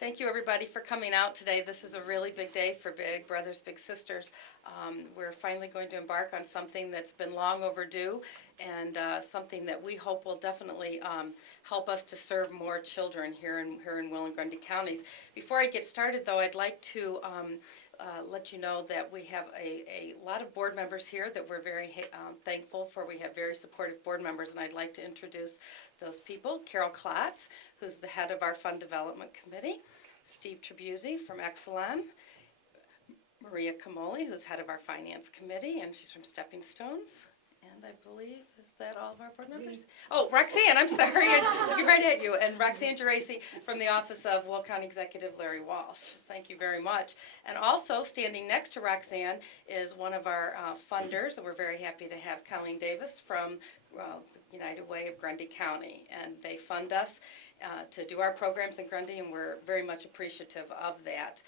Thank you, everybody, for coming out today. This is a really big day for Big Brothers Big Sisters. We're finally going to embark on something that's been long overdue and something that we hope will definitely help us to serve more children here in Will and Grundy counties. Before I get started, though, I'd like to let you know that we have a lot of board members here that we're very thankful for. We have very supportive board members, and I'd like to introduce those people. Carol Klotz, who's the head of our Fund Development Committee. Steve Tribuzzi from Exelon. Maria Camoli, who's head of our Finance Committee, and she's from Stepping Stones. And I believe, is that all of our board members? Oh, Roxanne, I'm sorry, I'm looking right at you. And Roxanne Geraci from the Office of Will County Executive Larry Walsh. Thank you very much. And also standing next to Roxanne is one of our funders, and we're very happy to have Colleen Davis from the United Way of Grundy County. And they fund us to do our programs in Grundy, and we're very much appreciative of that.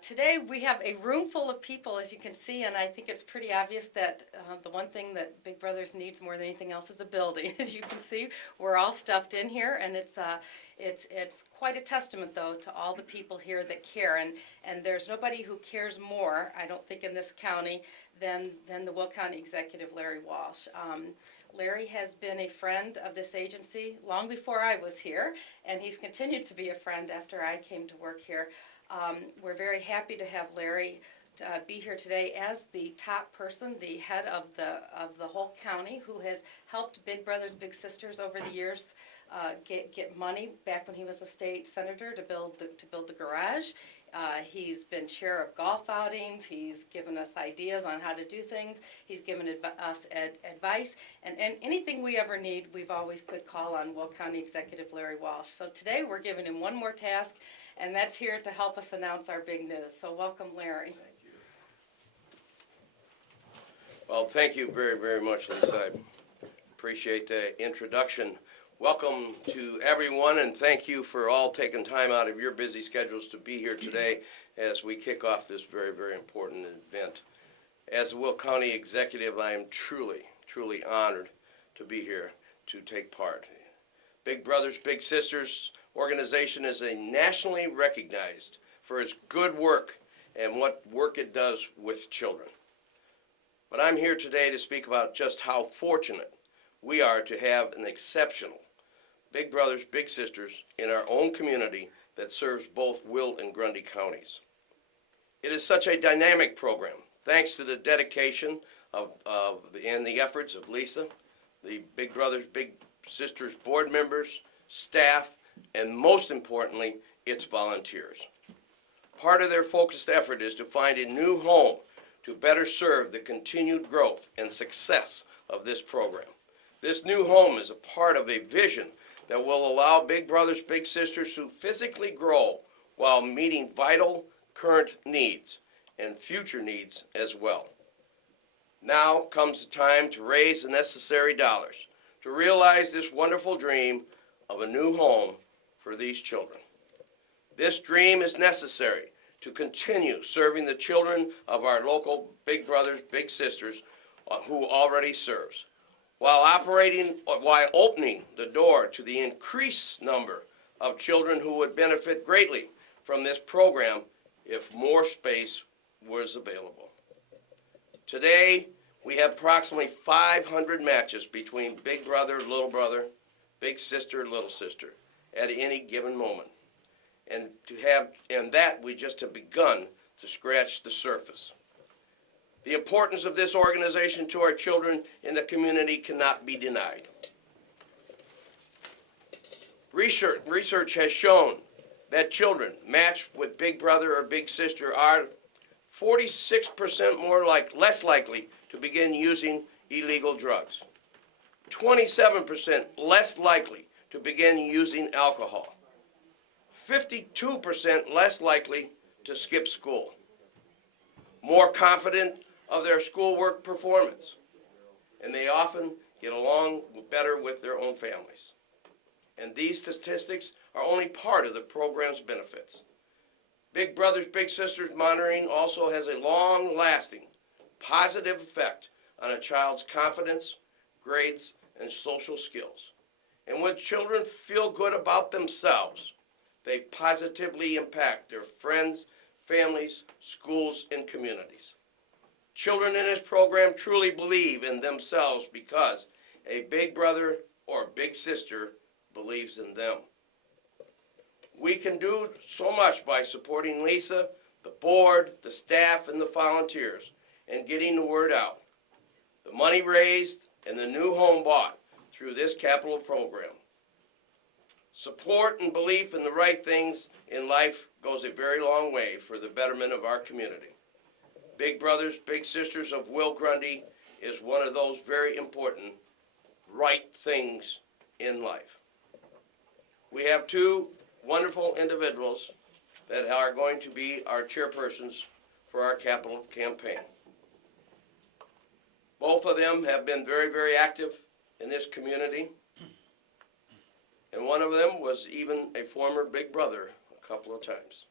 Today we have a room full of people, as you can see, and I think it's pretty obvious that the one thing that Big Brothers needs more than anything else is a building. As you can see, we're all stuffed in here, and it's quite a testament, though, to all the people here that care. And there's nobody who cares more, I don't think, in this county than the Will County Executive Larry Walsh. Larry has been a friend of this agency long before I was here, and he's continued to be a friend after I came to work here. We're very happy to have Larry be here today as the top person, the head of the whole county, who has helped Big Brothers Big Sisters over the years get money back when he was a state senator to build the garage. He's been chair of golf outings. He's given us ideas on how to do things. He's given us advice, and anything we ever need, we've always could call on Will County Executive Larry Walsh. So today we're giving him one more task, and that's here to help us announce our big news. So welcome, Larry. Thank you. Well, thank you very, very much, Lisa. I appreciate the introduction. Welcome to everyone, and thank you for all taking time out of your busy schedules to be here today as we kick off this very, very important event. As the Will County Executive, I am truly, truly honored to be here to take part. Big Brothers Big Sisters organization is a nationally recognized for its good work and what work it does with children. But I'm here today to speak about just how fortunate we are to have an exceptional Big Brothers Big Sisters in our own community that serves both Will and Grundy counties. It is such a dynamic program, thanks to the dedication and the efforts of Lisa, the Big Brothers Big Sisters board members, staff, and most importantly, its volunteers. Part of their focused effort is to find a new home to better serve the continued growth and success of this program. This new home is a part of a vision that will allow Big Brothers Big Sisters to physically grow while meeting vital current needs and future needs as well. Now comes the time to raise the necessary dollars to realize this wonderful dream of a new home for these children. This dream is necessary to continue serving the children of our local Big Brothers Big Sisters who already serves, while opening the door to the increased number of children who would benefit greatly from this program if more space was available. Today, we have approximately 500 matches between Big Brother, Little Brother, Big Sister, Little Sister at any given moment. And that we just have begun to scratch the surface. The importance of this organization to our children in the community cannot be denied. Research has shown that children matched with Big Brother or Big Sister are 46% less likely to begin using illegal drugs, 27% less likely to begin using alcohol, 52% less likely to skip school, more confident of their schoolwork performance, and they often get along better with their own families. And these statistics are only part of the program's benefits. Big Brothers Big Sisters monitoring also has a long-lasting positive effect on a child's confidence, grades, and social skills. And when children feel good about themselves, they positively impact their friends, families, schools, and communities. Children in this program truly believe in themselves because a big brother or big sister believes in them. We can do so much by supporting Lisa, the board, the staff, and the volunteers, and getting the word out. The money raised and the new home bought through this capital program. Support and belief in the right things in life goes a very long way for the betterment of our community. Big Brothers, Big Sisters of Will Grundy is one of those very important right things in life. We have two wonderful individuals that are going to be our chairpersons for our capital campaign. Both of them have been very, very active in this community. And one of them was even a former big brother a couple of times.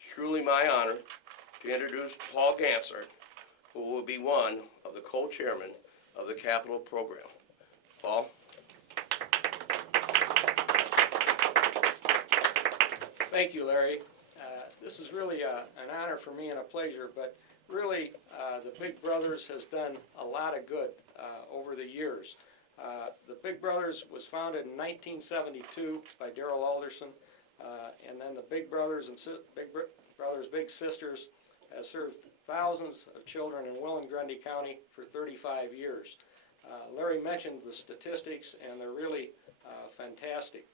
It's truly my honor to introduce Paul Gansert, who will be one of the co-chairmen of the capital program. Paul? Thank you, Larry. This is really an honor for me and a pleasure, but really the Big Brothers has done a lot of good over the years. The Big Brothers was founded in 1972 by Darrell Alderson, and then the Big Brothers and Big Sisters has served thousands of children in Will and Grundy County for 35 years. Larry mentioned the statistics, and they're really fantastic.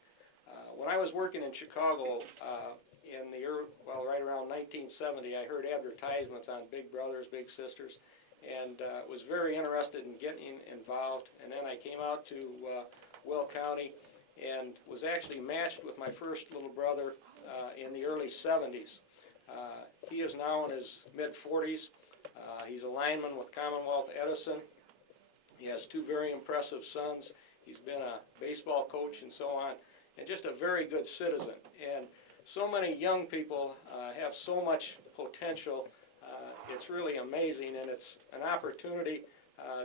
When I was working in Chicago right around 1970, I heard advertisements on Big Brothers, Big Sisters, and was very interested in getting involved. And then I came out to Will County and was actually matched with my first little brother in the early 70s. He is now in his mid-40s. He's a lineman with Commonwealth Edison. He has two very impressive sons. He's been a baseball coach and so on, and just a very good citizen. And so many young people have so much potential. It's really amazing, and it's an opportunity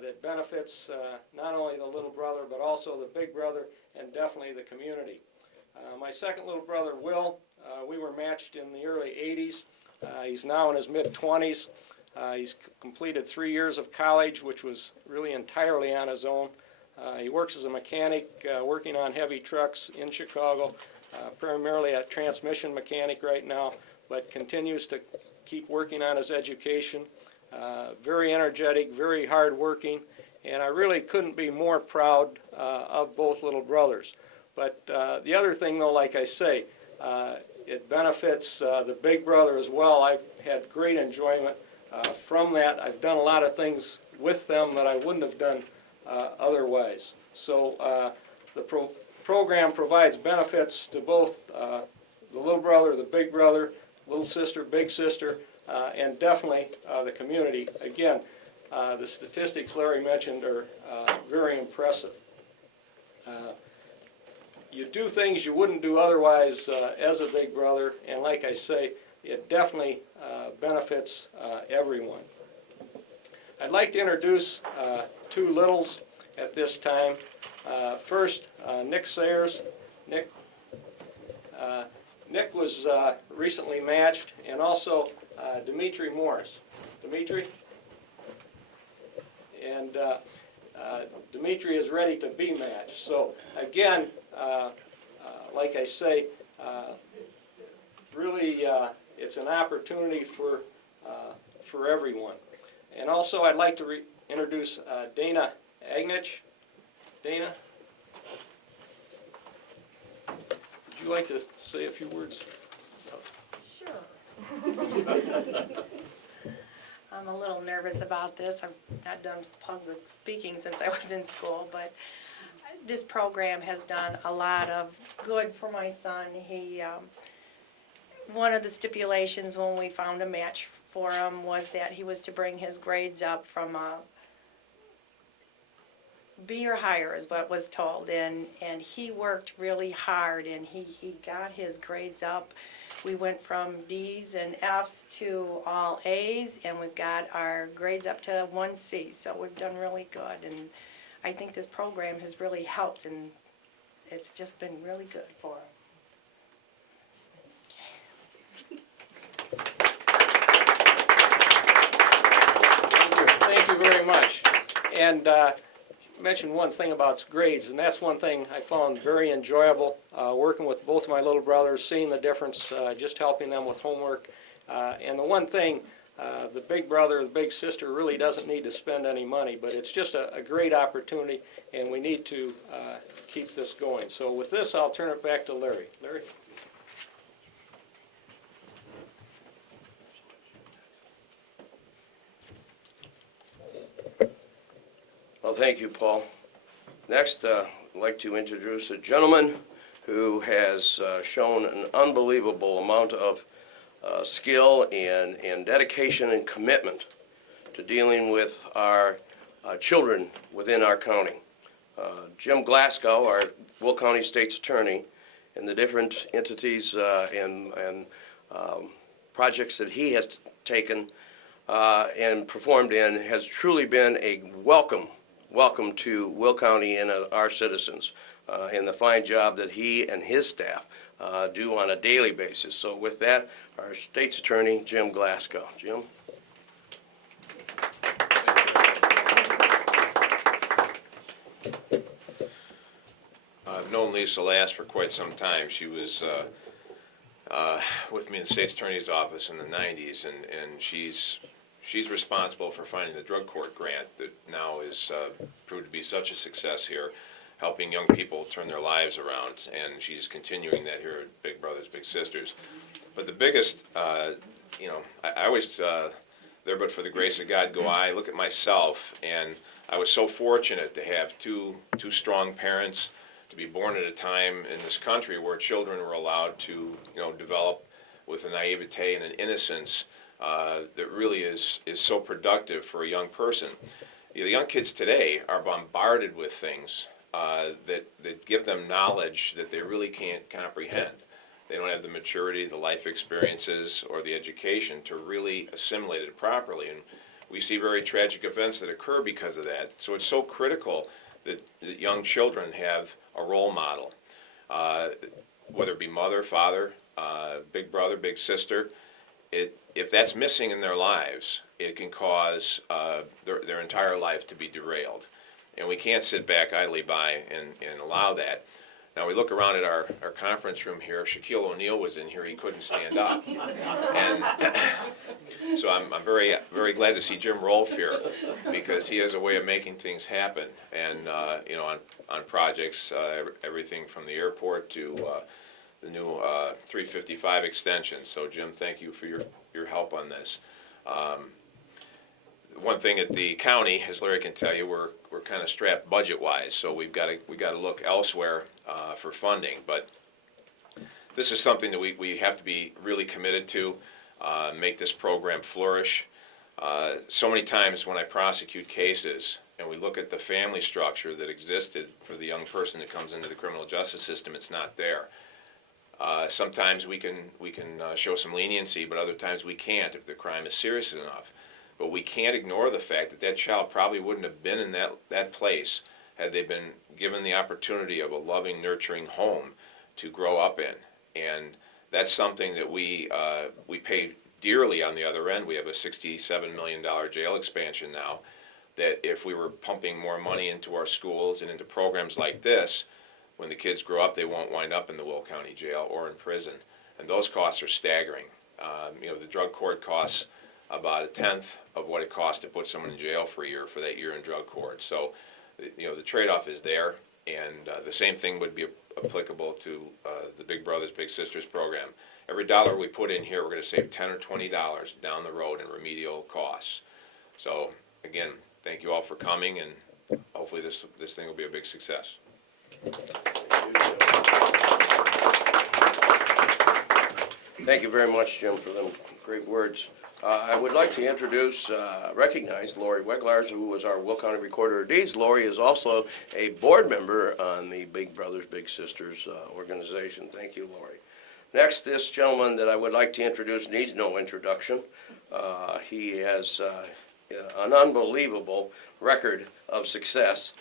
that benefits not only the little brother, but also the big brother, and definitely the community. My second little brother, Will, we were matched in the early 80s. He's now in his mid-20s. He's completed 3 years of college, which was really entirely on his own. He works as a mechanic, working on heavy trucks in Chicago, primarily a transmission mechanic right now, but continues to keep working on his education. Very energetic, very hardworking, and I really couldn't be more proud of both little brothers. But the other thing, though, like I say, it benefits the big brother as well. I've had great enjoyment from that. I've done a lot of things with them that I wouldn't have done otherwise. So the program provides benefits to both the little brother, the big brother, little sister, big sister, and definitely the community. Again, the statistics Larry mentioned are very impressive. You do things you wouldn't do otherwise as a big brother, and like I say, it definitely benefits everyone. I'd like to introduce two littles at this time. First, Nick Sayers. Nick was recently matched, and also Demetri Morris. Demetri? And Demetri is ready to be matched. So again, like I say, really it's an opportunity for everyone. And also I'd like to introduce Dana Agnich. Dana, would you like to say a few words? Sure. I'm a little nervous about this. I've not done public speaking since I was in school, but this program has done a lot of good for my son. One of the stipulations when we found a match for him was that he was to bring his grades up from B or higher is what was told, and he worked really hard, and he got his grades up. We went from D's and F's to all A's, and we've got our grades up to 1C, so we've done really good, and I think this program has really helped, and it's just been really good for him. very much. And mentioned one thing about grades, and that's one thing I found very enjoyable, working with both of my little brothers, seeing the difference, just helping them with homework. And the one thing, the big brother, the big sister really doesn't need to spend any money, but it's just a great opportunity, and we need to keep this going. So with this, I'll turn it back to Larry. Larry? Well, thank you, Paul. Next, I'd like to introduce a gentleman who has shown an unbelievable amount of skill and dedication and commitment to dealing with our children within our county. Jim Glasgow, our Will County State's Attorney, and the different entities and projects that he has taken and performed in has truly been a welcome to Will County and our citizens and the fine job that he and his staff do on a daily basis. So with that, our state's attorney, Jim Glasgow. Jim? I've known Lisa Last for quite some time. She was with me in the state's attorney's office in the 90s, and she's responsible for finding the drug court grant that now is proved to be such a success here, helping young people turn their lives around, and she's continuing that here at Big Brothers Big Sisters. But the biggest, I always, there but for the grace of God go I. Look at myself, and I was so fortunate to have two strong parents, to be born at a time in this country where children were allowed to, develop with a naivete and an innocence that really is so productive for a young person. The young kids today are bombarded with things that give them knowledge that they really can't comprehend. They don't have the maturity, the life experiences, or the education to really assimilate it properly. And we see very tragic events that occur because of that. So it's so critical that young children have a role model, whether it be mother, father, big brother, big sister. If that's missing in their lives, it can cause their entire life to be derailed. And we can't sit back idly by and allow that. Now, we look around at our conference room here. If Shaquille O'Neal was in here, he couldn't stand up. And so I'm very, very glad to see Jim Roolf here, because he has a way of making things happen. And, on projects, everything from the airport to the new 355 extension. So, Jim, thank you for your help on this. One thing at the county, as Larry can tell you, we're kind of strapped budget-wise, so we got to look elsewhere for funding. But this is something that we have to be really committed to, make this program flourish. So many times when I prosecute cases and we look at the family structure that existed for the young person that comes into the criminal justice system, it's not there. Sometimes we can show some leniency, but other times we can't if the crime is serious enough. But we can't ignore the fact that child probably wouldn't have been in that place had they been given the opportunity of a loving, nurturing home to grow up in. And that's something that we pay dearly on the other end. We have a $67 million jail expansion now, that if we were pumping more money into our schools and into programs like this, when the kids grow up, they won't wind up in the Will County Jail or in prison. And those costs are staggering. The drug court costs about 1/10 of what it costs to put someone in jail for a year, for that year in drug court. So, the trade-off is there, and the same thing would be applicable to the Big Brothers Big Sisters program. Every dollar we put in here, we're going to save $10 or $20 down the road in remedial costs. So, again, thank you all for coming, and hopefully this thing will be a big success. Thank you very much, Jim, for them great words. I would like to recognize Lori Weglars, who was our Will County Recorder of Deeds. Lori is also a board member on the Big Brothers Big Sisters organization. Thank you, Lori. Next, this gentleman that I would like to introduce needs no introduction. He has an unbelievable record of success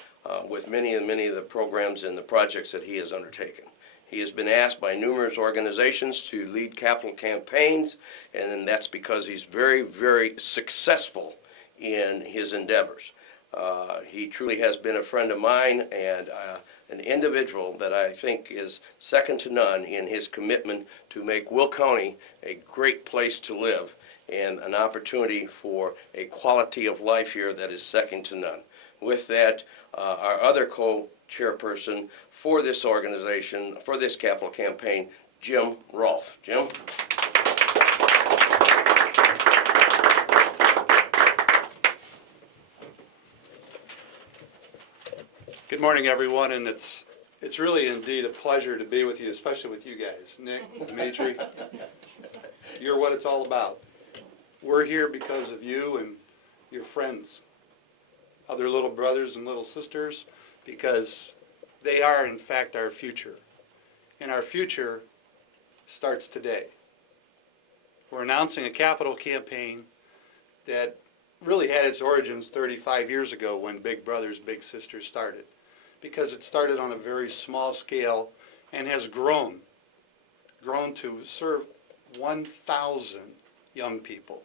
with many of the programs and the projects that he has undertaken. He has been asked by numerous organizations to lead capital campaigns, and that's because he's very, very successful in his endeavors. He truly has been a friend of mine and an individual that I think is second to none in his commitment to make Will County a great place to live and an opportunity for a quality of life here that is second to none. With that, our other co-chairperson for this organization, for this capital campaign, Jim Roolf. Jim? Good morning, everyone, and it's really indeed a pleasure to be with you, especially with you guys. Nick, Demetri, you're what it's all about. We're here because of you and your friends, other little brothers and little sisters, because they are, in fact, our future. And our future starts today. We're announcing a capital campaign that really had its origins 35 years ago when Big Brothers Big Sisters started, because it started on a very small scale and has grown to serve 1,000 young people